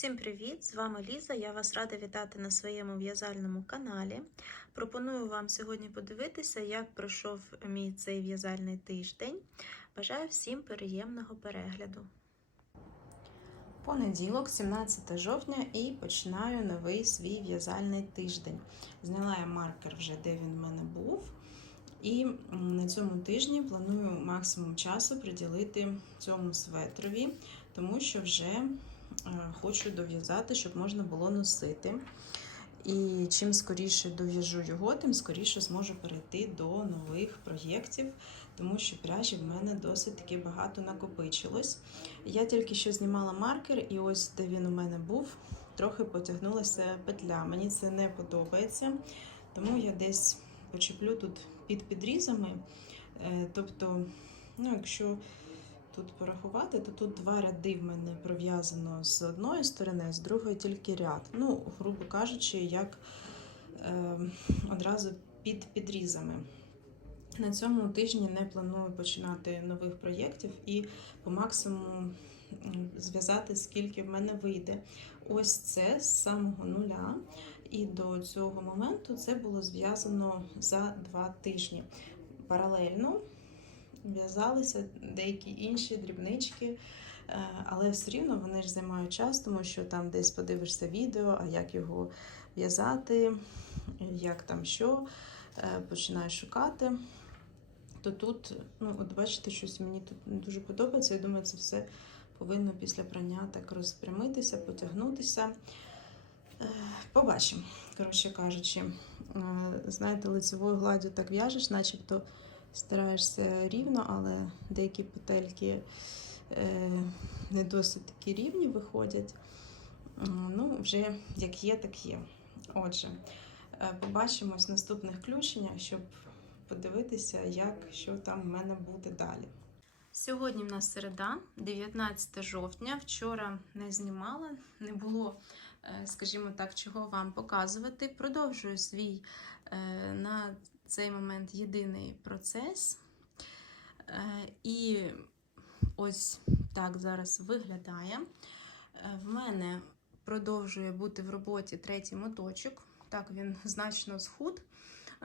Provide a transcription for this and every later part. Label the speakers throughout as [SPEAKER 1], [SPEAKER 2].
[SPEAKER 1] Всім привіт! З вами Ліза. Я вас рада вітати на своєму в'язальному каналі. Пропоную вам сьогодні подивитися, як пройшов мій цей в'язальний тиждень. Бажаю всім приємного перегляду. Понеділок, 17 жовтня, і починаю новий свій в'язальний тиждень. Зняла я маркер вже, де він в мене був. І на цьому тижні планую максимум часу приділити цьому светрові, тому що вже хочу дов'язати, щоб можна було носити. І чим скоріше дов'яжу його, тим скоріше зможу перейти до нових проєктів, тому що пряжі в мене досить таки багато накопичилось. Я тільки що знімала маркер, і ось де він у мене був, трохи потягнулася петля. Мені це не подобається, тому я десь почеплю тут під підрізами. Тобто, ну, якщо тут порахувати, то тут два ряди в мене пров'язано з одної сторони, з другої тільки ряд. Ну, грубо кажучи, як е, одразу під підрізами. На цьому тижні не планую починати нових проєктів і по максимуму зв'язати, скільки в мене вийде. Ось це з самого нуля. І до цього моменту це було зв'язано за два тижні. Паралельно в'язалися деякі інші дрібнички, але все рівно вони ж займають час, тому що там десь подивишся відео, а як його в'язати, як там що, починаєш шукати. То тут, ну, от бачите, щось мені тут не дуже подобається. Я думаю, це все повинно після прання так розпрямитися, потягнутися. Побачимо, коротше кажучи, знаєте, лицевою гладдю так в'яжеш, начебто стараєшся рівно, але деякі петельки е, не досить такі рівні виходять. Ну, вже як є, так є. Отже, е, побачимось в наступних включеннях, щоб подивитися, як що там в мене буде далі. Сьогодні в нас середа, 19 жовтня. Вчора не знімала, не було, е, скажімо так, чого вам показувати. Продовжую свій на цей момент єдиний процес. І ось так зараз виглядає. В мене продовжує бути в роботі третій моточок. Так, він значно схуд,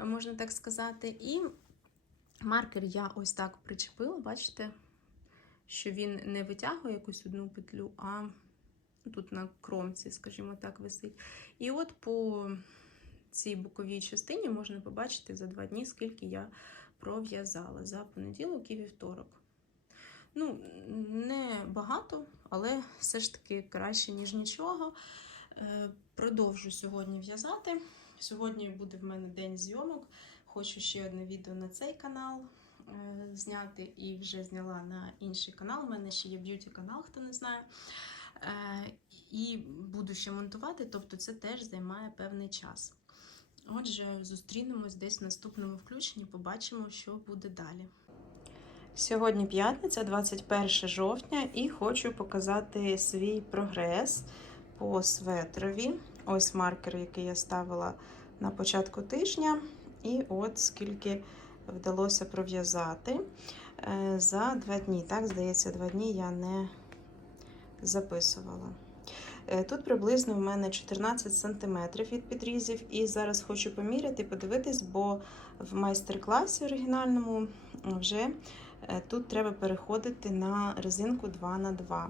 [SPEAKER 1] можна так сказати. І маркер я ось так причепила, бачите, що він не витягує якусь одну петлю, а тут на кромці, скажімо так, висить. І от по цій боковій частині можна побачити за два дні, скільки я пров'язала за понеділок і вівторок. Ну, не багато, але все ж таки краще, ніж нічого. Е, продовжу сьогодні в'язати. Сьогодні буде в мене день зйомок. Хочу ще одне відео на цей канал е, зняти і вже зняла на інший канал. У мене ще є б'юті канал, хто не знає. Е, і буду ще монтувати, тобто це теж займає певний час. Отже, зустрінемось десь в наступному включенні, побачимо, що буде далі. Сьогодні п'ятниця, 21 жовтня, і хочу показати свій прогрес по светрові. Ось маркер, який я ставила на початку тижня. І от скільки вдалося пров'язати е, за два дні. Так, здається, два дні я не записувала. Е, тут приблизно в мене 14 см від підрізів, і зараз хочу поміряти подивитись, бо в майстер-класі оригінальному вже е, тут треба переходити на резинку 2х2.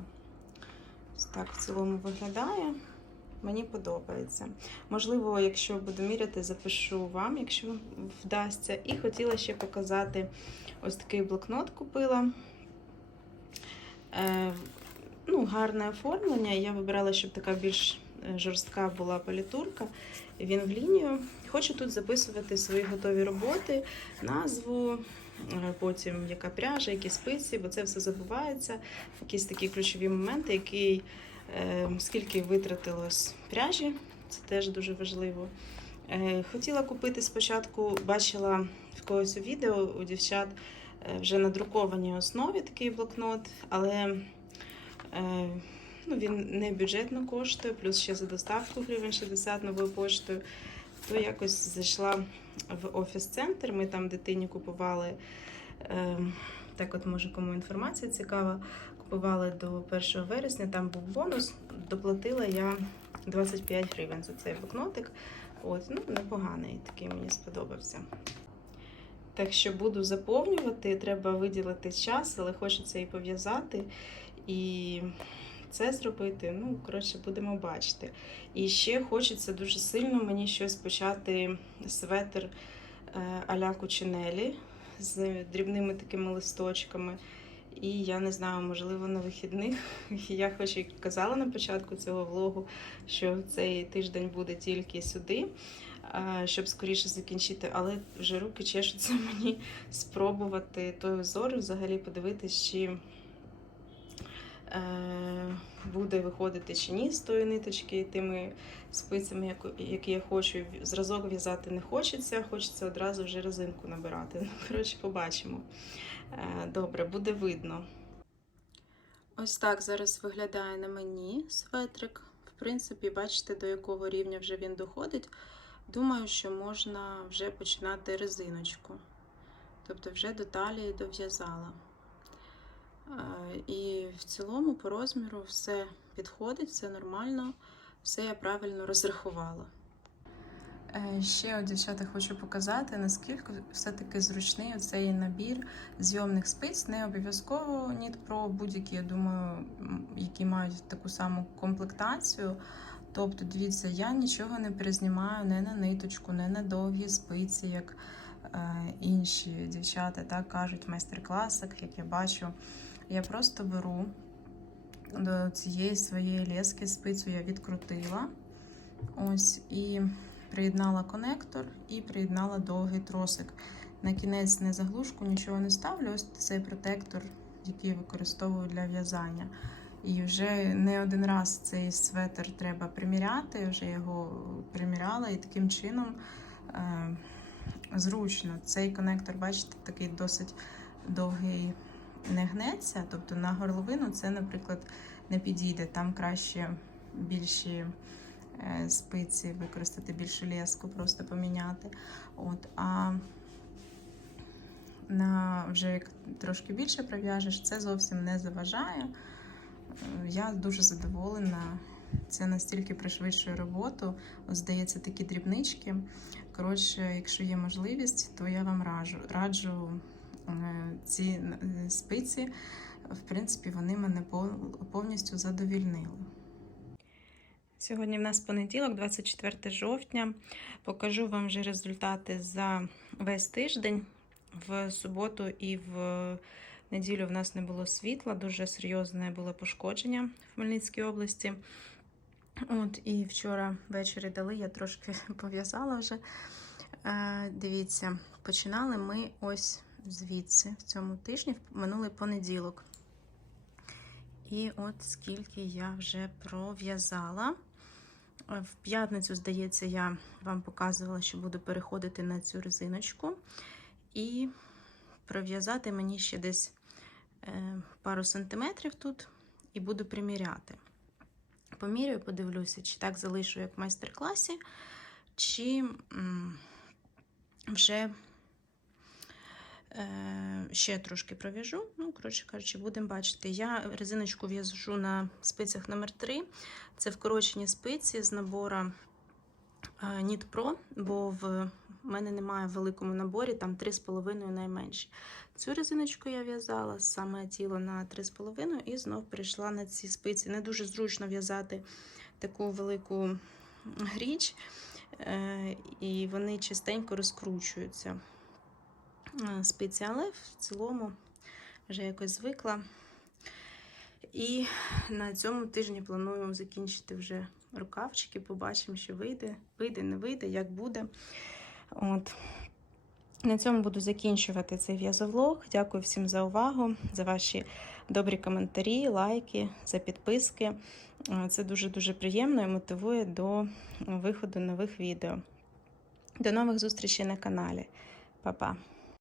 [SPEAKER 1] Ось так в цілому виглядає. Мені подобається. Можливо, якщо буду міряти, запишу вам, якщо вдасться. І хотіла ще показати ось такий блокнот купила. Гарне оформлення. Я вибирала, щоб така більш е, жорстка була палітурка. Він в лінію. Хочу тут записувати свої готові роботи, назву, е, потім яка пряжа, які спиці, бо це все забувається. Якісь такі ключові моменти, які, е, скільки витратилось пряжі, це теж дуже важливо. Хотіла купити спочатку, бачила в когось у відео у дівчат вже на друкованій основі такий блокнот, але ну, Він не бюджетно коштує, плюс ще за доставку гривень 60 новою поштою. То якось зайшла в офіс-центр. Ми там дитині купували. Е, так, от, може, кому інформація цікава. Купували до 1 вересня, там був бонус доплатила я 25 гривень за цей блокнотик. От, ну, непоганий, такий мені сподобався. Так що буду заповнювати, треба виділити час, але хочеться і пов'язати, і це зробити. Ну, коротше, будемо бачити. І ще хочеться дуже сильно мені щось почати светр е, а-ля Кучинелі з дрібними такими листочками. І я не знаю, можливо, на вихідних. Я хоч і казала на початку цього влогу, що цей тиждень буде тільки сюди, щоб скоріше закінчити, але вже руки чешуться мені спробувати той узор взагалі подивитися, чи е, буде виходити чи ні з тої ниточки, тими спицями, які я хочу. Зразок в'язати не хочеться, хочеться одразу вже резинку набирати. Ну, коротше, побачимо. Е, Добре, буде видно. Ось так зараз виглядає на мені светрик. В принципі, бачите, до якого рівня вже він доходить. Думаю, що можна вже починати резиночку. Тобто вже до талії дов'язала. І в цілому по розміру все підходить, все нормально, все я правильно розрахувала. Е, Ще, от, дівчата, хочу показати, наскільки все-таки зручний цей набір зйомних спиць. Не обов'язково ніт про будь-які, я думаю, які мають таку саму комплектацію. Тобто, дивіться, я нічого не перезнімаю не на ниточку, не на довгі спиці, як інші дівчата так кажуть в майстер-класах, як я бачу. Я просто беру до цієї своєї лески спицю я відкрутила. Ось і приєднала конектор і приєднала довгий тросик. На кінець не заглушку, нічого не ставлю. Ось цей протектор, який я використовую для в'язання. І вже не один раз цей светр треба приміряти. Вже його приміряла, і таким чином е, зручно. Цей конектор, бачите, такий досить довгий не гнеться. Тобто на горловину це, наприклад, не підійде. Там краще більші е, спиці використати більшу леску, просто поміняти. От, а на вже як трошки більше пров'яжеш, це зовсім не заважає. Е, Я дуже задоволена. Це настільки пришвидшує роботу. Ось, здається, такі дрібнички. Коротше, якщо є можливість, то я вам раджу. Раджу е, ці е, спиці. В принципі, вони мене повністю задовільнили. Сьогодні в нас понеділок, 24 жовтня. Покажу вам вже результати за весь тиждень. В суботу і в неділю в нас не було світла, дуже серйозне було пошкодження в Хмельницькій області. От, і вчора ввечері дали, я трошки пов'язала вже. Е, дивіться, починали ми ось звідси в цьому тижні, в минулий понеділок. І от скільки я вже пров'язала. Е, В п'ятницю, здається, я вам показувала, що буду переходити на цю резиночку. І пров'язати мені ще десь е, пару сантиметрів тут, і буду приміряти. Поміряю, подивлюся, чи так залишу, як в майстер-класі, чи вже е, ще трошки пров'яжу. Ну, коротше кажучи, будемо бачити. Я резиночку в'яжу на спицях номер 3 Це вкорочені спиці з набора Knit Pro, бо в мене немає в великому наборі, там 3,5 найменші. Цю резиночку я в'язала саме тіло на 3,5 і знов перейшла на ці спиці. Не дуже зручно в'язати таку велику гріч, е, і вони частенько розкручуються е, спиці, але в цілому вже якось звикла. І на цьому тижні планую закінчити вже рукавчики. Побачимо, що вийде, вийде, не вийде, як буде. От. На цьому буду закінчувати цей в'язовлог. Дякую всім за увагу, за ваші добрі коментарі, лайки, за підписки. Це дуже-дуже приємно і мотивує до виходу нових відео. До нових зустрічей на каналі. Па-па!